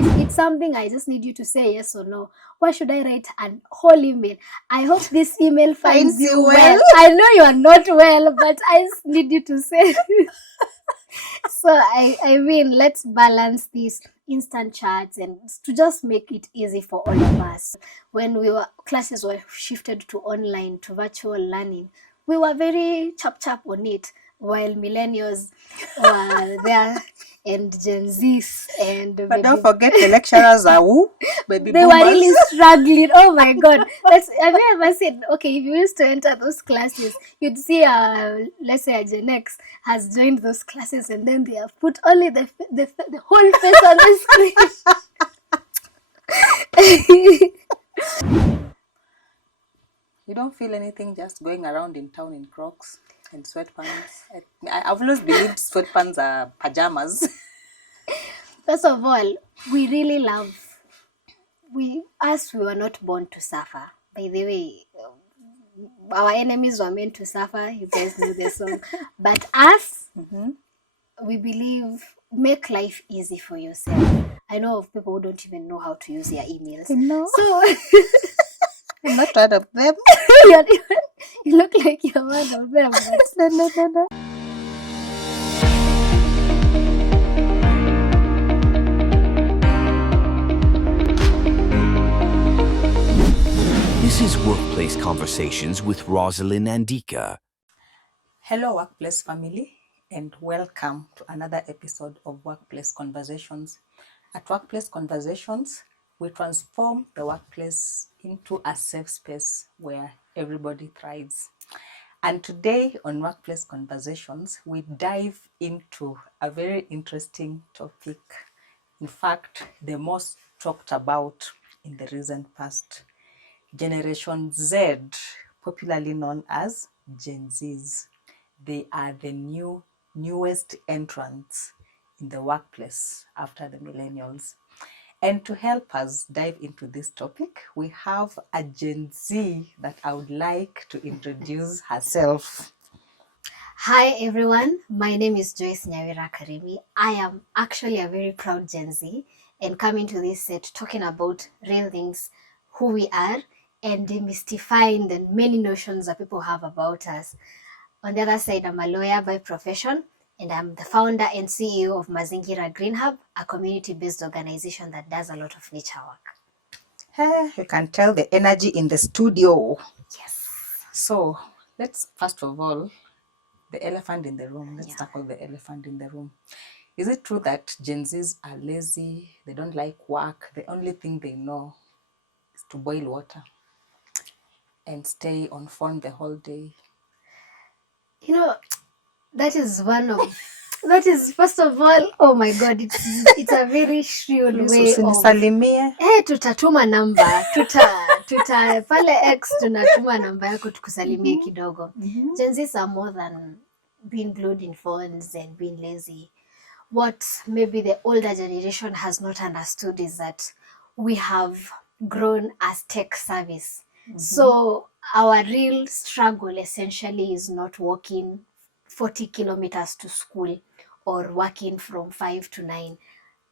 if it's something I just need you to say yes or no. Why should I write an whole email? I hope this email finds you well. I know you are not well, but I just need you to say. So I mean, let's balance these instant chats and to just make it easy for all of us. When classes were shifted to online, to virtual learning, we were very chap on it, while millennials were there and Gen Zs and but don't forget the lecturers are who? Baby they boomers. were really struggling. Oh my god. Have you ever said, okay, if you used to enter those classes, you'd see let's say a Gen X has joined those classes and then they have put only the whole face on the screen. You don't feel anything just going around in town in Crocs and sweatpants? I've always believed sweatpants are pajamas. First of all, we really love, we were not born to suffer. By the way, our enemies were meant to suffer. You guys know the song. But us, we believe, make life easy for yourself. I know of people who don't even know how to use their emails. No. So I'm not one of them. You look like you're one of them. No. This is Workplace Conversations with Rosalind and Dika. Hello, Workplace family, and welcome to another episode of Workplace Conversations. At Workplace Conversations, we transform the workplace into a safe space where everybody thrives. And today on Workplace Conversations, we dive into a very interesting topic. In fact, the most talked about in the recent past. Generation Z, popularly known as Gen Zs. They are the newest entrants in the workplace after the millennials. And to help us dive into this topic, we have a Gen Z that I would like to introduce herself. Hi everyone, my name is Joyce Nyawira Karimi. I am actually a very proud Gen Z and coming to this set talking about real things, who we are, and demystifying the many notions that people have about us. On the other side, I'm a lawyer by profession, and I'm the founder and CEO of Mazingira Green Hub, a community-based organization that does a lot of nature work. You can tell the energy in the studio. Yes. So let's first of all, the elephant in the room. Let's tackle the elephant in the room. Is it true that Gen Zs are lazy? They don't like work. The only thing they know is to boil water and stay on phone the whole day. You know, that is first of all, oh my god, it's a very shrewd way of tutatuma namba tuta pale X tunatuma namba yako tukusalimie kidogo. Gen Zs are more than being glued in phones and being lazy. What maybe the older generation has not understood is that we have grown as tech service. So our real struggle essentially is not walking 40 kilometers to school or working from 5 to 9.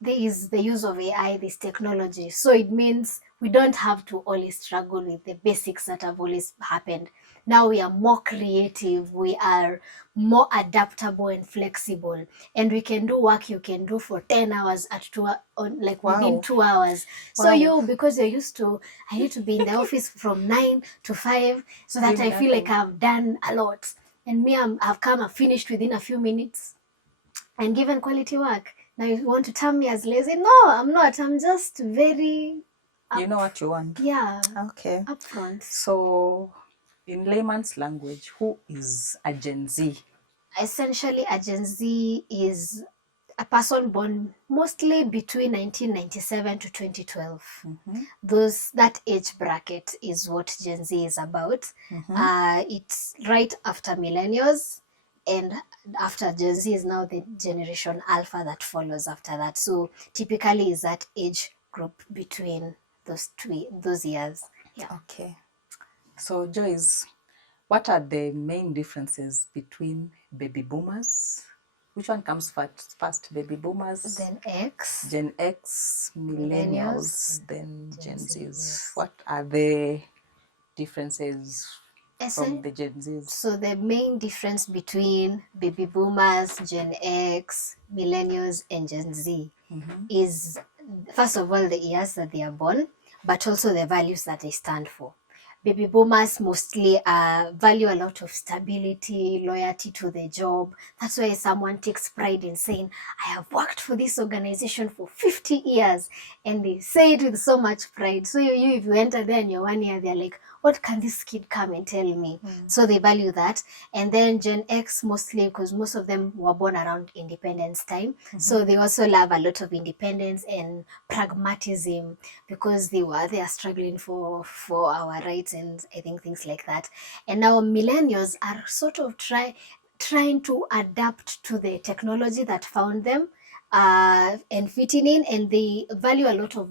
There is the use of AI, this technology. So it means we don't have to always struggle with the basics that have always happened. Now we are more creative, we are more adaptable and flexible, and we can do work you can do for 10 hours within 2 hours. So because you're used to, I need to be in the office from 9 to 5 so that I feel like I've done a lot. And me, I've finished within a few minutes and given quality work. Now you want to term me as lazy? No, I'm not. I'm just very... You know what you want? Yeah. Okay. Upfront. So, in layman's language, who is a Gen Z? Essentially, a Gen Z is a person born mostly between 1997 to 2012. That age bracket is what Gen Z is about. It's right after millennials, and after Gen Z is now the generation Alpha that follows after that. So typically is that age group between those years. Yeah. Okay. So Joyce, what are the main differences between baby boomers, which one comes first? Baby boomers, then X, Gen X, millennials, then Gen Zs. Yes. What are the differences from the Gen Zs? So the main difference between baby boomers, Gen X, millennials, and Gen Z is, first of all, the years that they are born, but also the values that they stand for. Baby boomers mostly value a lot of stability, loyalty to the job. That's why someone takes pride in saying, I have worked for this organization for 50 years. And they say it with so much pride. So you if you enter there and you're 1 year, they're like, what can this kid come and tell me? So they value that. And then Gen X mostly, because most of them were born around independence time. So they also love a lot of independence and pragmatism, because they are struggling for our rights and I think things like that. And now millennials are sort of trying to adapt to the technology that found them and fitting in, and they value a lot of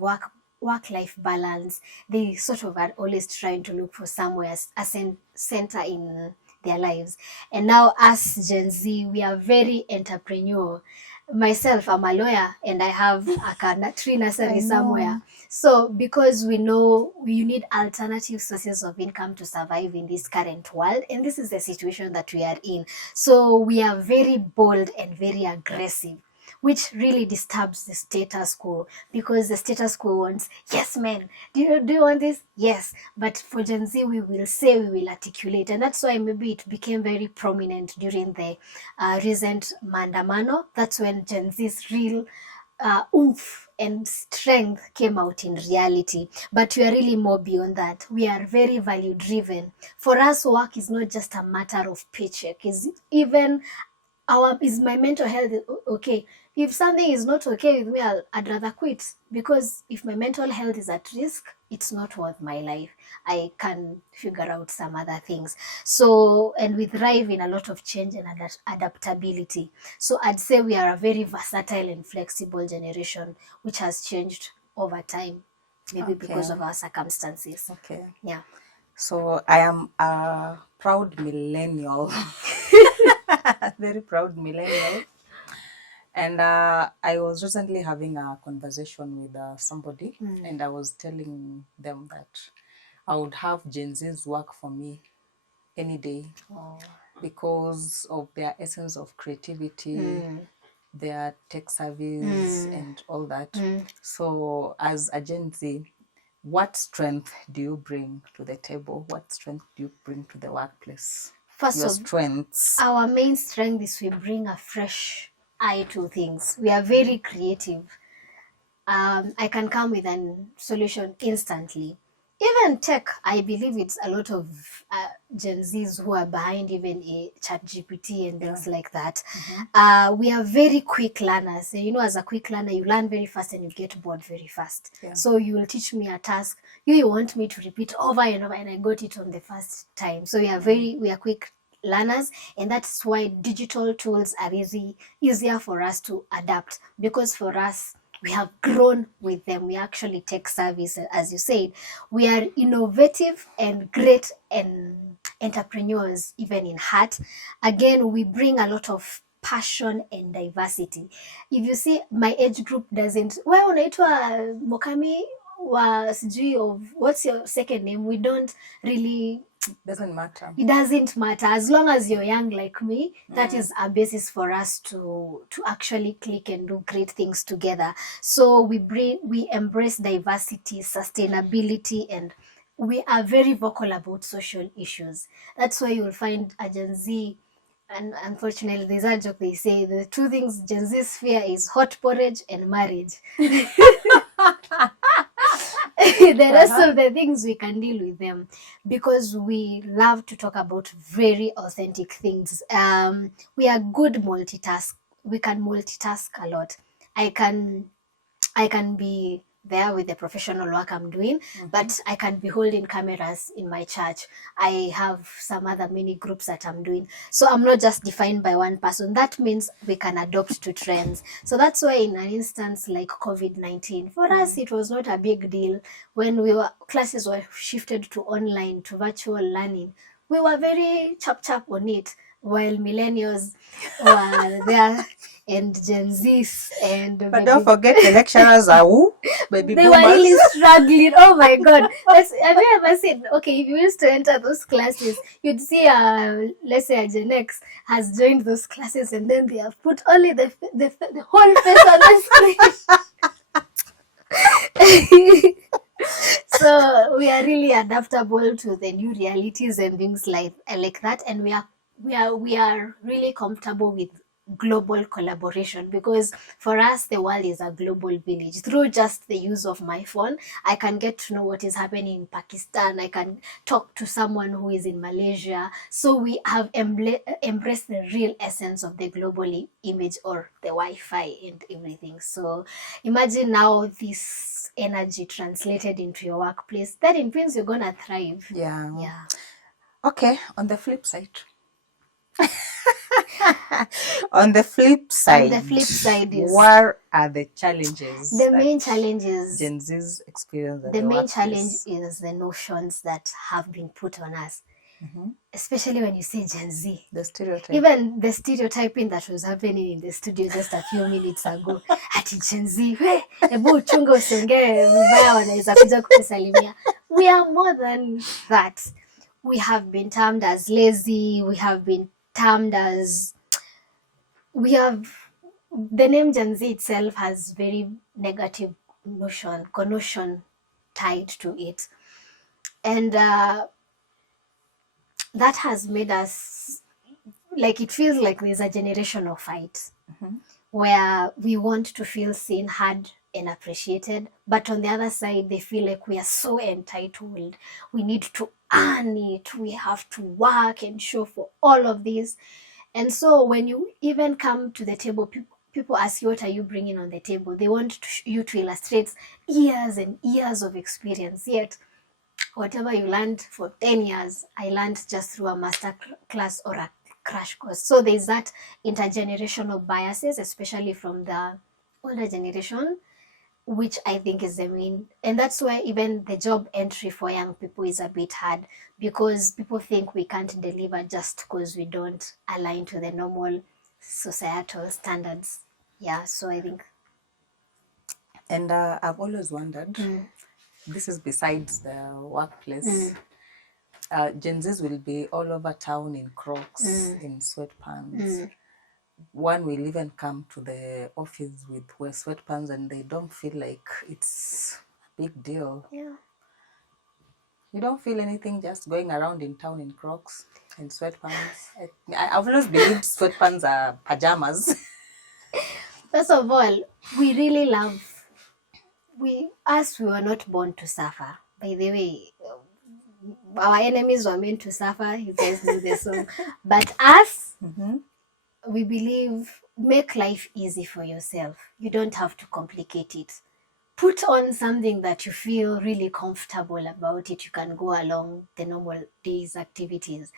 work-life balance. They sort of are always trying to look for somewhere as center in their lives. And now us Gen Z, we are very entrepreneurial. Myself, I'm a lawyer and I have a tree nursery somewhere. So because we know you need alternative sources of income to survive in this current world, and this is the situation that we are in. So we are very bold and very aggressive, which really disturbs the status quo, because the status quo wants, yes, men, do you want this? Yes. But for Gen Z, we will say, we will articulate. And that's why maybe it became very prominent during the recent Mandamano. That's when Gen Z's real oomph and strength came out in reality. But we are really more beyond that. We are very value driven. For us, work is not just a matter of paycheck. Is even is my mental health okay? If something is not okay with me, I'd rather quit, because if my mental health is at risk, it's not worth my life. I can figure out some other things. So, and we thrive in a lot of change and adaptability. So I'd say we are a very versatile and flexible generation, which has changed over time, maybe because of our circumstances. Okay. Yeah. So I am a proud millennial. Very proud millennial. And I was recently having a conversation with somebody, and I was telling them that I would have Gen Z's work for me any day, because of their essence of creativity, their tech service, and all that. So as a Gen Z, what strength do you bring to the table? What strength do you bring to the workplace? First Your of strengths. Our main strength is we bring a fresh eye to things. We are very creative. I can come with a solution instantly. Even tech, I believe it's a lot of Gen Zs who are behind even a chat GPT and things like that. We are very quick learners. You know, as a quick learner, you learn very fast and you get bored very fast. So you will teach me a task. You want me to repeat over and over, and I got it on the first time. So we are quick learners, and that's why digital tools are easier for us to adapt, because for us, we have grown with them. We actually take service, as you said. We are innovative and great and entrepreneurs, even in heart. Again, we bring a lot of passion and diversity. If you see, my age group doesn't, wewe unaitwa Mokami wa sijui of what's your second name, we don't really, doesn't matter. It doesn't matter. As long as you're young like me, that is a basis for us to actually click and do great things together. So we embrace diversity, sustainability, and we are very vocal about social issues. That's why you'll find a Gen Z, and unfortunately there's a joke, they say the two things Gen Z's fear is hot porridge and marriage. The rest of the things we can deal with them, because we love to talk about very authentic things. We are good multitask. We can multitask a lot. I can be there with the professional work I'm doing, but I can be holding cameras in my church. I have some other mini groups that I'm doing. So I'm not just defined by one person. That means we can adopt to trends. So that's why in an instance like COVID-19, for us, it was not a big deal. When classes were shifted to online, to virtual learning, we were very chap on it. while millennials were there, and Gen Zs and But don't forget the lecturers are who? Baby they boomers. were really struggling. Oh my god. Have you ever seen, okay, if you used to enter those classes, you'd see let's say a Gen X has joined those classes, and then they have put only the whole face on the screen. So we are really adaptable to the new realities and things like that, and we are really comfortable with global collaboration, because for us the world is a global village. Through just the use of my phone, I can get to know what is happening in Pakistan. I can talk to someone who is in Malaysia. So we have embraced the real essence of the global image, or the Wi-Fi and everything. So imagine now this energy translated into your workplace. That it means you're gonna thrive. Yeah. Yeah. Okay, on the flip side. On the flip side is, what are the challenges? The main challenges Gen Z's experience at the main workplace? challenge is the notions that have been put on us. Especially when you say Gen Z. The stereotype. Even the stereotyping that was happening in the studio just a few minutes ago. Ati Gen Z, ebu chunga usiongee vibaya wanaweza kuja kukusalimia. We are more than that. We have been termed as lazy. We have been termed as... The name Gen Z itself has very negative connotation tied to it. And that has made us, like, it feels like there's a generational fight where we want to feel seen, heard, and appreciated. But on the other side, they feel like we are so entitled. We need to earn it. We have to work and show for all of this. And so when you even come to the table, people ask you, what are you bringing on the table? They want you to illustrate years and years of experience. Yet, whatever you learned for 10 years, I learned just through a master class or a crash course. So there's that intergenerational biases, especially from the older generation, which I think is the main. And that's why even the job entry for young people is a bit hard, because people think we can't deliver just because we don't align to the normal societal standards. Yeah, so I think. And I've always wondered, this is besides the workplace, Gen Zs will be all over town in Crocs, in sweatpants. One will even come to the office with sweatpants, and they don't feel like it's a big deal. Yeah. You don't feel anything just going around in town in Crocs and sweatpants? I've always believed sweatpants are pajamas. First of all, we really love... we were not born to suffer. By the way, our enemies were meant to suffer. You guys know the song. But us, we believe, make life easy for yourself. You don't have to complicate it. Put on something that you feel really comfortable about it. You can go along the normal day's activities.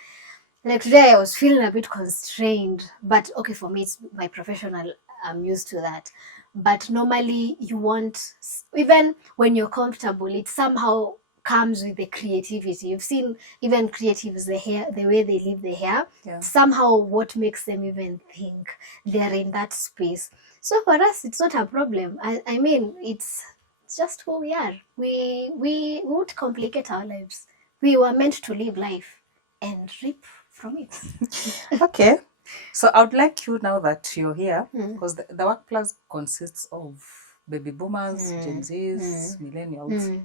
Like today, I was feeling a bit constrained, but okay, for me, it's my professional. I'm used to that. But normally, you want, even when you're comfortable, it somehow comes with the creativity. You've seen even creatives, the way they leave the hair, somehow what makes them even think they're in that space. So for us, it's not a problem. I mean, it's just who we are. We won't complicate our lives. We were meant to live life and reap from it. Okay. So I would like you, now that you're here, because the workplace consists of baby boomers, Gen Zs, millennials,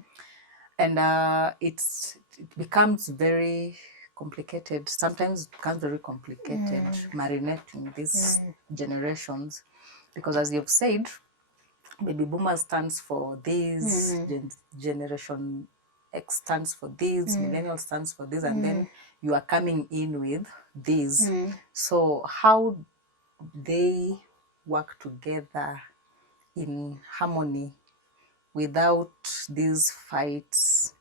and it becomes very complicated. Sometimes it becomes very complicated marinating these generations, because as you've said, baby boomers stands for this, generation X stands for this, millennial stands for this, and then you are coming in with this. So how they work together in harmony without these fights,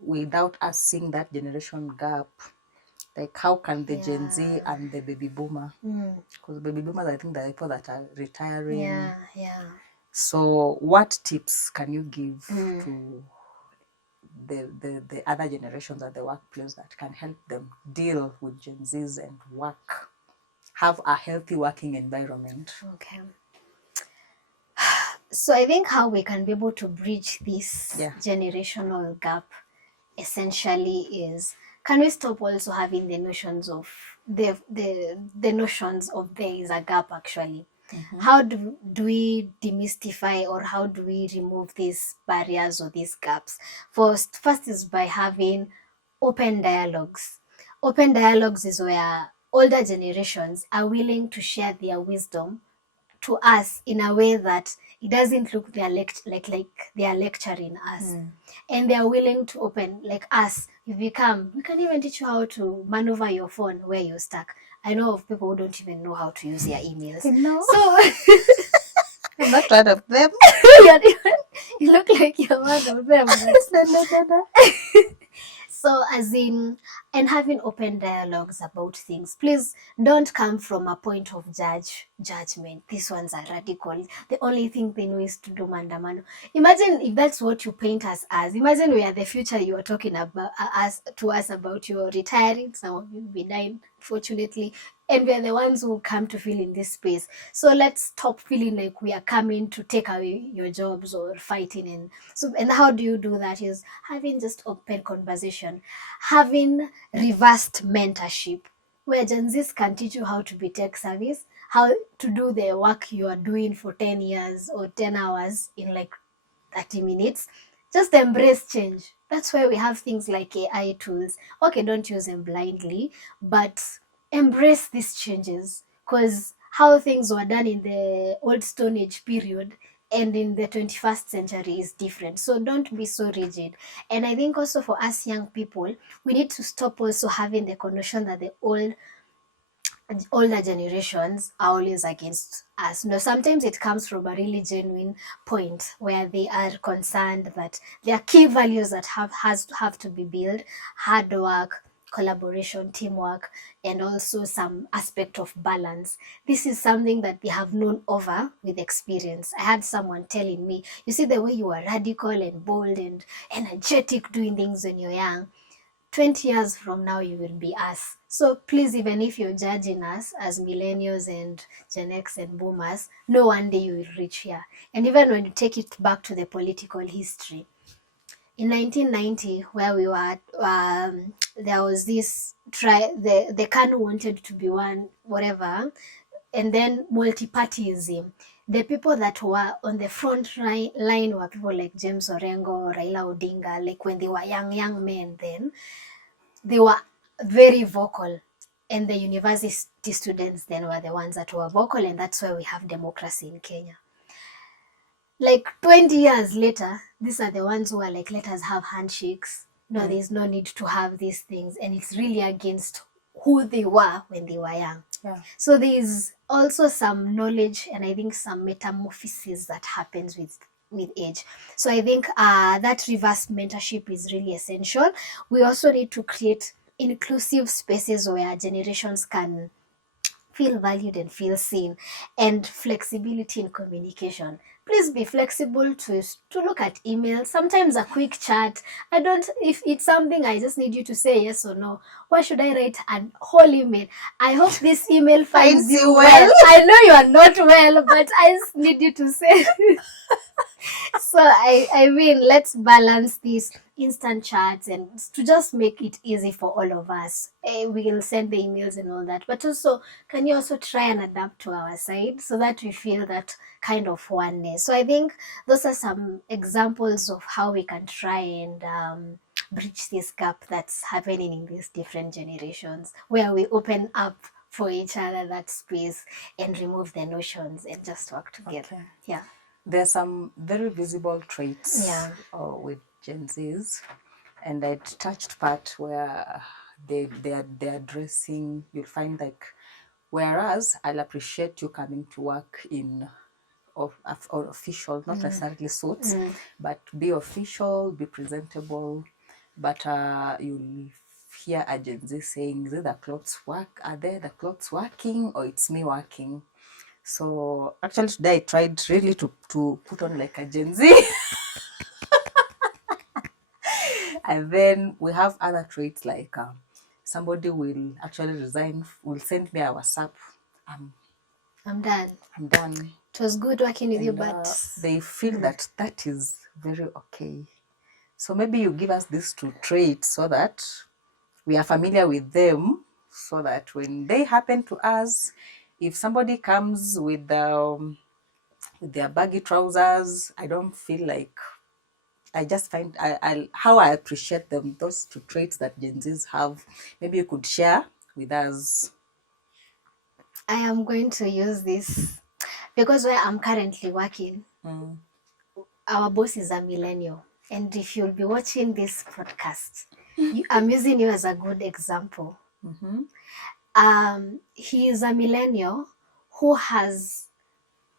without us seeing that generation gap? Like, how can the Gen Z and the baby boomer, because baby boomers, I think, the people that are retiring. So what tips can you give to the other generations at the workplace that can help them deal with Gen Zs and have a healthy working environment. Okay. So I think how we can be able to bridge this generational gap essentially is, can we stop also having the notions of the notions of there is a gap actually? How do we demystify, or how do we remove these barriers or these gaps? First is by having open dialogues. Open dialogues is where older generations are willing to share their wisdom to us in a way that it doesn't look like they are lecturing us. And they are willing to open, like us. If we come, we can even teach you how to maneuver your phone where you're stuck. I know of people who don't even know how to use their emails. No. So I'm not one of them. You look like you're one of them. So as in, and having open dialogues about things. Please don't come from a point of judgment. These ones are radical. The only thing they know is to do mandamano. Imagine if that's what you paint us as. Imagine we are the future you are talking about to us about. Your retiring. Some of you will be dying, fortunately. And we are the ones who come to fill in this space. So let's stop feeling like we are coming to take away your jobs or fighting. And how do you do that? Is having just open conversation, having reversed mentorship, where Gen Zs can teach you how to be tech service, how to do the work you are doing for 10 years or 10 hours in like 30 minutes. Just embrace change. That's why we have things like AI tools. Okay, don't use them blindly, but embrace these changes, because how things were done in the old Stone Age period and in the 21st century is different. So don't be so rigid. And I think also for us young people, we need to stop also having the connotation that the older generations are always against us. No, sometimes it comes from a really genuine point where they are concerned that there are key values that have to be built: hard work, collaboration, teamwork, and also some aspect of balance. This is something that they have known over with experience. I had someone telling me, you see, the way you are radical and bold and energetic doing things when you're young, 20 years from now you will be us. So please, even if you're judging us as millennials and Gen X and boomers, no, one day you will reach here. And even when you take it back to the political history, in 1990, where we were, there was this the KANU wanted to be one, whatever, and then multi-partyism. The people that were on the front line were people like James Orengo, Raila Odinga, like when they were young men then. They were very vocal, and the university students then were the ones that were vocal, and that's why we have democracy in Kenya. Like 20 years later, these are the ones who are like, let us have handshakes. No, there's no need to have these things, and it's really against who they were when they were young. Yeah. So there's also some knowledge and I think some metamorphosis that happens with age. So I think that reverse mentorship is really essential. We also need to create inclusive spaces where generations can feel valued and feel seen, and flexibility in communication. Please be flexible to look at emails. Sometimes a quick chat. If it's something I just need you to say yes or no. Why should I write a whole email? I hope this email finds you well. I know you are not well, but I just need you to say. So I mean, let's balance these instant chats and to just make it easy for all of us. We'll send the emails and all that, but also can you also try and adapt to our side so that we feel that kind of oneness. So I think those are some examples of how we can try and bridge this gap that's happening in these different generations, where we open up for each other that space and remove the notions and just work together. Okay. Yeah. There are some very visible traits with Gen Zs, and I touched part where they're addressing. You'll find like, whereas I'll appreciate you coming to work in or official, not necessarily suits, but be official, be presentable. But you'll hear a Gen Z saying, "Is it the clothes work? Are there the clothes working, or it's me working?" So actually today I tried really to put on like a Gen Z. And then we have other traits like somebody will actually resign, will send me a WhatsApp. I'm done. It was good working with you, but they feel that is very okay. So maybe you give us these 2 traits so that we are familiar with them, so that when they happen to us, if somebody comes with their baggy trousers, I don't feel like, I just find how I appreciate them, those 2 traits that Gen Zs have. Maybe you could share with us. I am going to use this because where I'm currently working, our boss is a millennial. And if you'll be watching this podcast, I'm using you as a good example. He is a millennial who has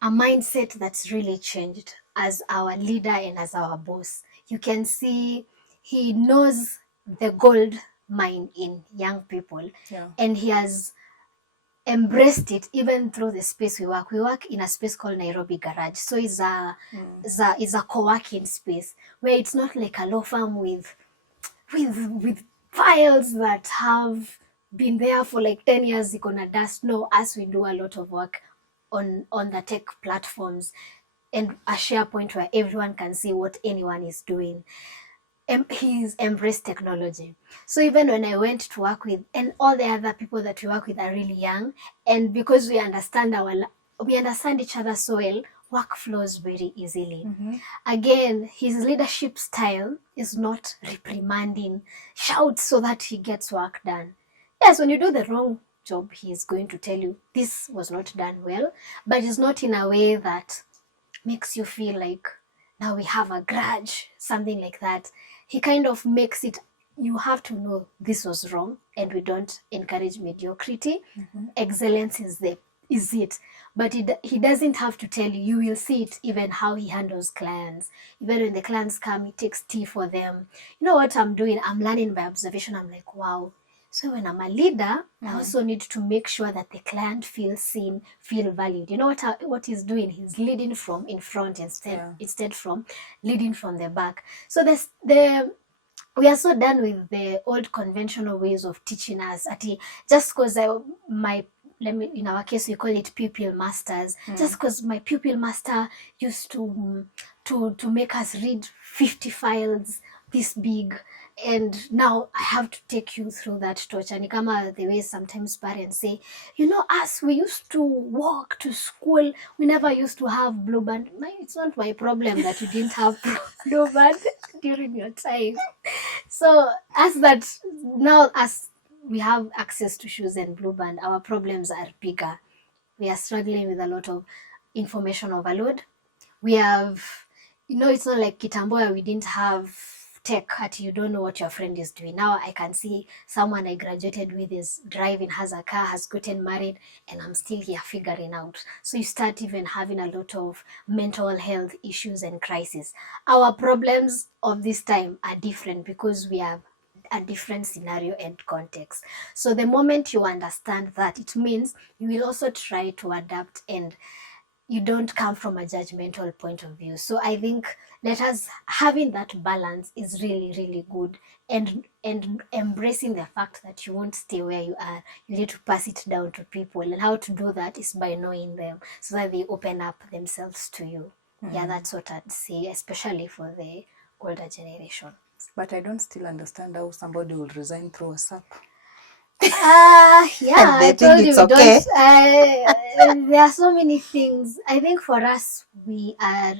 a mindset that's really changed as our leader and as our boss. You can see he knows the gold mine in young people, and he has embraced it even through the space we work. We work in a space called Nairobi Garage. So it's a co-working space where it's not like a law firm with files that have been there for like 10 years gonna dust. No, as we do a lot of work on the tech platforms and a SharePoint where everyone can see what anyone is doing. He's embraced technology. So even when I went to work with, and all the other people that we work with are really young, and because we understand each other so well, work flows very easily. Again, his leadership style is not reprimanding, shout so that he gets work done. Yes, when you do the wrong job, he is going to tell you this was not done well, but it's not in a way that makes you feel like now we have a grudge, something like that. He kind of makes it, you have to know this was wrong, and we don't encourage mediocrity. Excellence is it, but he doesn't have to tell you. You will see it even how he handles clients. Even when the clients come, he takes tea for them. You know what I'm doing? I'm learning by observation. I'm like, wow. So when I'm a leader, I also need to make sure that the client feels seen, feel valued. You know what he's doing? He's leading from in front instead from leading from the back. So we are so done with the old conventional ways of teaching us. Just because in our case we call it pupil masters. Just because my pupil master used to make us read 50 files this big, and now I have to take you through that torture. Ni kama the way sometimes parents say, us, we used to walk to school, we never used to have blue band. It's not my problem that you didn't have blue band during your time. So as we have access to shoes and blue band, our problems are bigger. We are struggling with a lot of information overload. We have, it's not like Kitambo where we didn't have tech at you don't know what your friend is doing. Now I can see someone I graduated with is driving, has a car, has gotten married, and I'm still here figuring out. So you start even having a lot of mental health issues and crises. Our problems of this time are different because we have a different scenario and context. So the moment you understand that, it means you will also try to adapt, and you don't come from a judgmental point of view. So I think having that balance is really, really good, and embracing the fact that you won't stay where you are. You need to pass it down to people, and how to do that is by knowing them so that they open up themselves to you. Yeah, that's what I'd say, especially for the older generation. But I don't still understand how somebody will resign through WhatsApp. Yeah, I told you, okay. There are so many things. I think for us, we are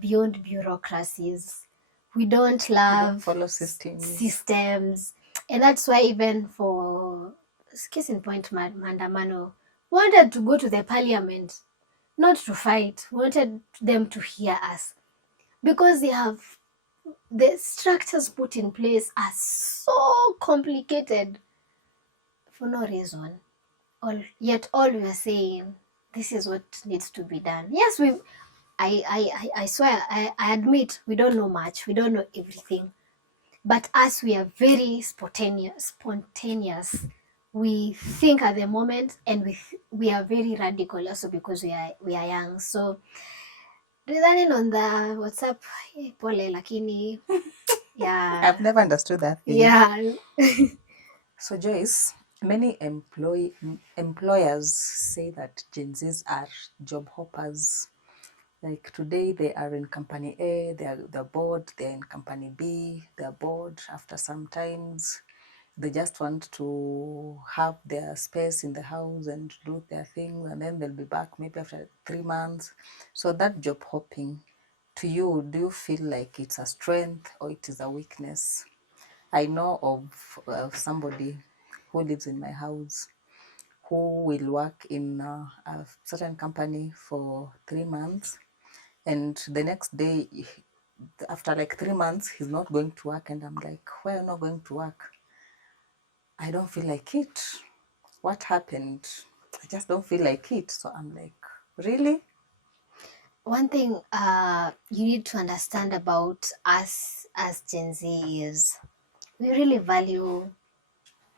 beyond bureaucracies. We don't follow systems. And that's why even for case in point, Mandamano wanted to go to the parliament, not to fight, wanted them to hear us, because the structures put in place are so complicated for no reason. Yet all we are saying, this is what needs to be done. Yes, I swear, I admit we don't know much, we don't know everything, but us, we are very spontaneous. We think at the moment, and we are very radical also because we are young. So resigning on the WhatsApp, pole, lakini Yeah. I've never understood that thing. Yeah. So Joyce, many employers say that Gen Zs are job hoppers. Like today they are in company A, they're bored, they're in company B, they're bored. After some times they just want to have their space in the house and do their thing, and then they'll be back maybe after 3 months. So that job hopping, to you, do you feel like it's a strength or it is a weakness? I know of somebody who lives in my house who will work in a certain company for 3 months, and the next day, after like 3 months, he's not going to work, and I'm like, why are you not going to work? I don't feel like it. What happened? I just don't feel like it. So I'm like, really? One thing you need to understand about us as Gen Z is we really value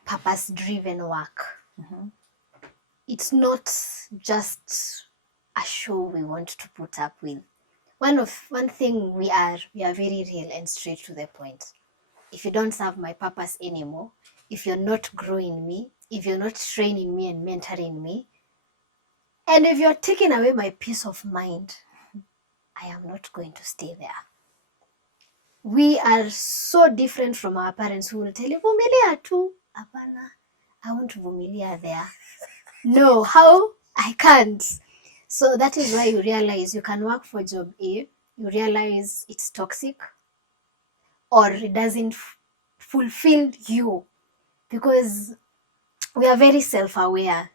purpose-driven work. It's not just a show we want to put up with. One thing we are very real and straight to the point. If you don't serve my purpose anymore, if you're not growing me, if you're not training me and mentoring me, and if you're taking away my peace of mind, I am not going to stay there. We are so different from our parents who will tell you, vumilia tu. Apana, I won't vumilia there. No, how? I can't. So that is why you realize you can work for job A, you realize it's toxic or it doesn't fulfill you, because we are very self-aware.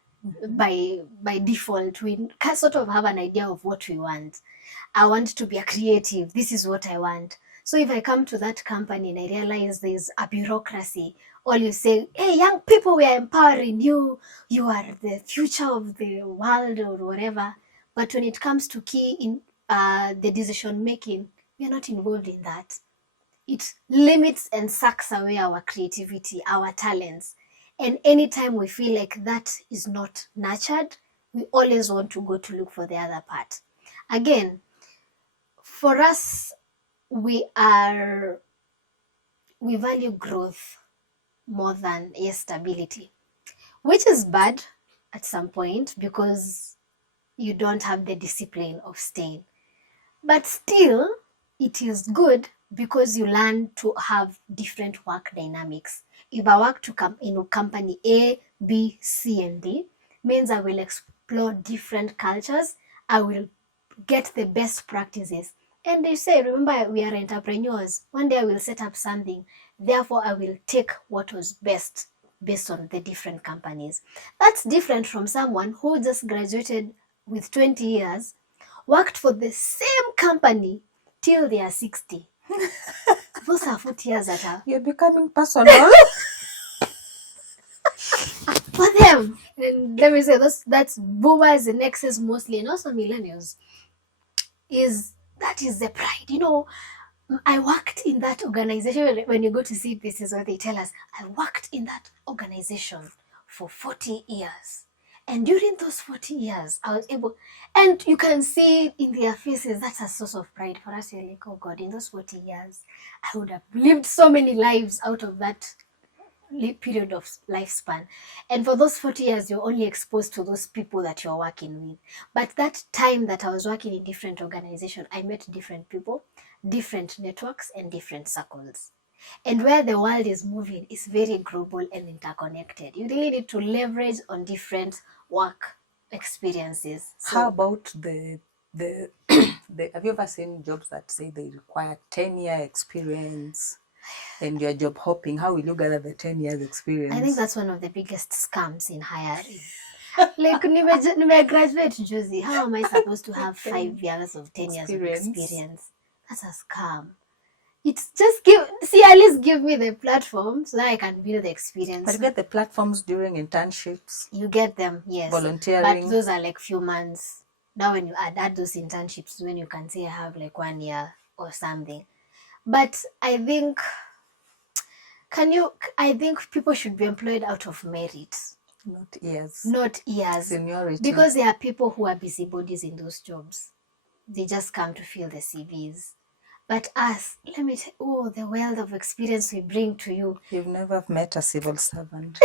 By default, we can sort of have an idea of what we want. I want to be a creative. This is what I want. So if I come to that company and I realize there's a bureaucracy, all you say, hey, young people, we are empowering you. You are the future of the world or whatever. But when it comes to key in the decision making, we are not involved in that. It limits and sucks away our creativity, our talents. And anytime we feel like that is not nurtured, we always want to go to look for the other part. Again, for us, we value growth more than stability, which is bad at some point because you don't have the discipline of staying. But still, it is good because you learn to have different work dynamics. If I work to come in company A, B, C, and D, means I will explore different cultures. I will get the best practices. And they say, remember, we are entrepreneurs. One day I will set up something. Therefore, I will take what was best based on the different companies. That's different from someone who just graduated with 20 years, worked for the same company till they are 60. Those are 40 years at a... You're becoming personal. For them. And let me say, that's boomers and X's mostly, and also millennials. That is the pride. You know, I worked in that organization. When you go to see, this is what they tell us. I worked in that organization for 40 years. And during those 40 years, I was able, and you can see in their faces, that's a source of pride for us. You're like, oh God, in those 40 years, I would have lived so many lives out of that period of lifespan. And for those 40 years, you're only exposed to those people that you're working with. But that time that I was working in different organizations, I met different people, different networks, and different circles. And where the world is moving is very global and interconnected. You really need to leverage on different work experiences. So, how about the have you ever seen jobs that say they require 10-year experience and you're job hopping? How will you gather the 10 years experience? I think that's one of the biggest scams in hiring. Like, nime graduate juzi. How am I supposed to have 5 years of 10 years of experience? That's a scam. It's just at least give me the platform so that I can build the experience. But you get the platforms during internships. You get them, yes. Volunteering. But those are like few months. Now when you add those internships, when you can say I have like 1 year or something. But I think people should be employed out of merit. Not years. Not years. Seniority. Because there are people who are busybodies in those jobs. They just come to fill the CVs. But us, let me tell you, the wealth of experience we bring to you. You've never met a civil servant.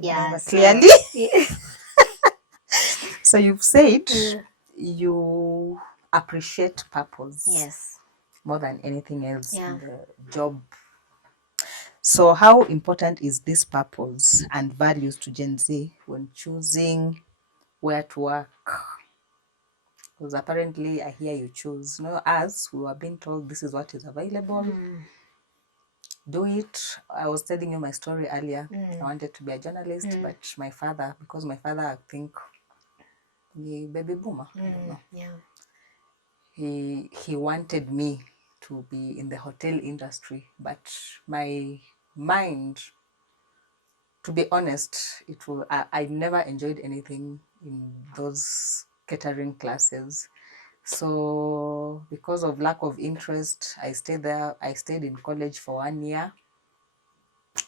Yeah, clearly. Yeah. So you've said you appreciate purpose. Yes. More than anything else Yeah. in the job. So how important is this purpose and values to Gen Z when choosing where to work? Because apparently I hear you choose. As we were being told this is what is available. Do it. I was telling you my story earlier. I wanted to be a journalist, but my father, because my father, I think, he baby boomer. I don't know. Yeah. He wanted me to be in the hotel industry, but my mind, to be honest, I never enjoyed anything in those catering classes. So because of lack of interest, I stayed there. I stayed in college for 1 year.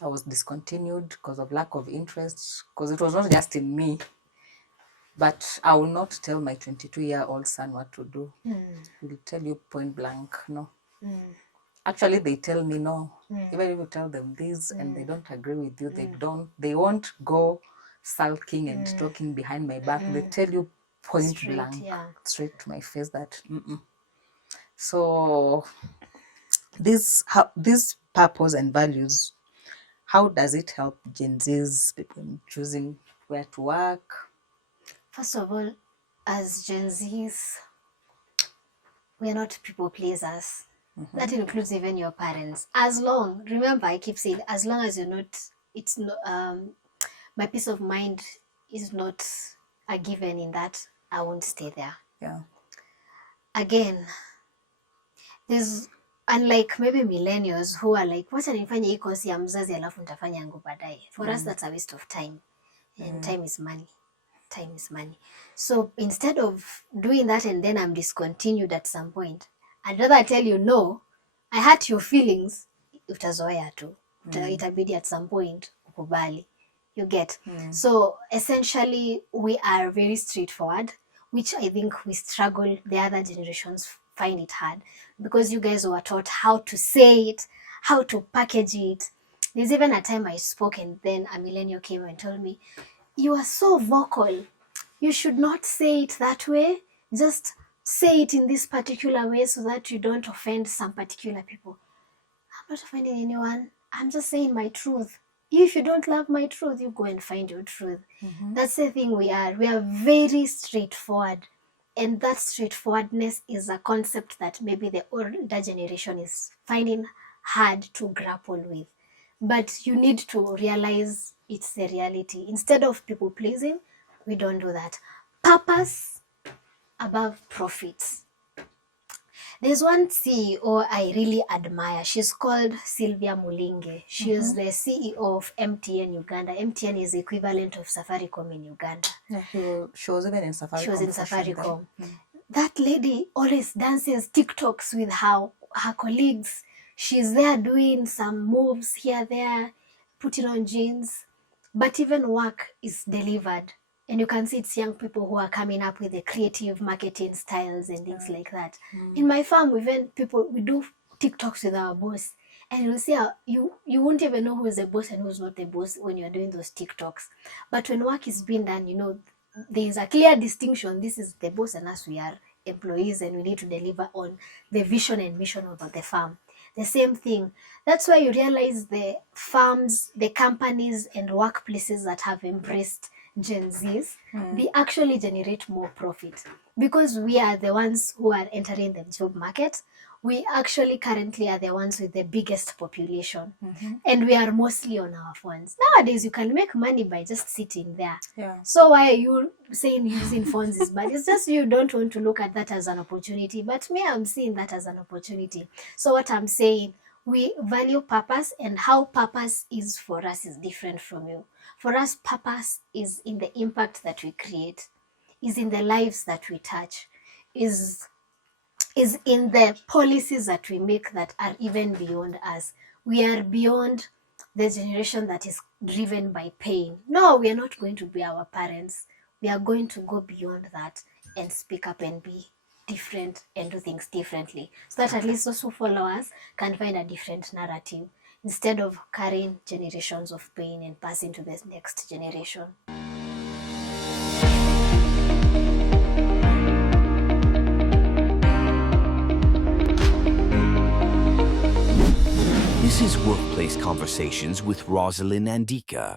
I was discontinued because of lack of interest, because it was not just in me. But I will not tell my 22-year-old son what to do. He'll tell you point blank, no. Actually, they tell me no. Even if you tell them this and they don't agree with you, they won't go sulking and talking behind my back. They tell you point blank, straight to my face that So this purpose and values, how does it help Gen Z's people in choosing where to work? First of all, as Gen Zs, we are not people pleasers. That includes even your parents. Remember, I keep saying, as long as you're not, it's no, my peace of mind is not a given in that, I won't stay there. Yeah. Again, there's, unlike maybe millennials who are like, wacha nifanye hii kosi ya mzazi alafu nitafanya yangu baadaye. For us, that's a waste of time. And time is money. Time is money. So instead of doing that and then I'm discontinued at some point, I'd rather tell you, no, I hurt your feelings. Utazoea tu. Itabidi at some point ukubali. You get. So essentially, we are very straightforward, which I think we struggle. The other generations find it hard because you guys were taught how to say it, how to package it. There's even a time I spoke and then a millennial came and told me, you are so vocal. You should not say it that way. Just say it in this particular way so that you don't offend some particular people. I'm not offending anyone. I'm just saying my truth. If you don't love my truth, you go and find your truth. That's the thing we are. We are very straightforward. And that straightforwardness is a concept that maybe the older generation is finding hard to grapple with. But you need to realize it's the reality. Instead of people pleasing, we don't do that. Purpose above profits. There's one CEO I really admire. She's called Sylvia Mulinge. She is the CEO of MTN Uganda. MTN is the equivalent of Safaricom in Uganda. Yeah, she was even in Safaricom. She was in Safaricom. That lady always dances TikToks with her colleagues. She's there doing some moves here, there, putting on jeans. But even work is delivered. And you can see it's young people who are coming up with the creative marketing styles and things like that. In my farm, we do TikToks with our boss. And you'll see how you won't even know who's the boss and who's not the boss when you're doing those TikToks. But when work is being done, there's a clear distinction. This is the boss and us, we are employees and we need to deliver on the vision and mission of the farm. The same thing. That's why you realize the farms, the companies and workplaces that have embraced Gen Zs, they actually generate more profit because we are the ones who are entering the job market. We actually currently are the ones with the biggest population and we are mostly on our phones. Nowadays, you can make money by just sitting there. Yeah. So why are you saying using phones is bad? It's just you don't want to look at that as an opportunity. But me, I'm seeing that as an opportunity. So what I'm saying, we value purpose and how purpose is for us is different from you. For us, purpose is in the impact that we create, is in the lives that we touch, is in the policies that we make that are even beyond us. We are beyond the generation that is driven by pain. No, we are not going to be our parents. We are going to go beyond that and speak up and be different and do things differently, so that at least those who follow us can find a different narrative instead of carrying generations of pain and passing to the next generation. This is Workplace Conversations with Rosalind and Dika.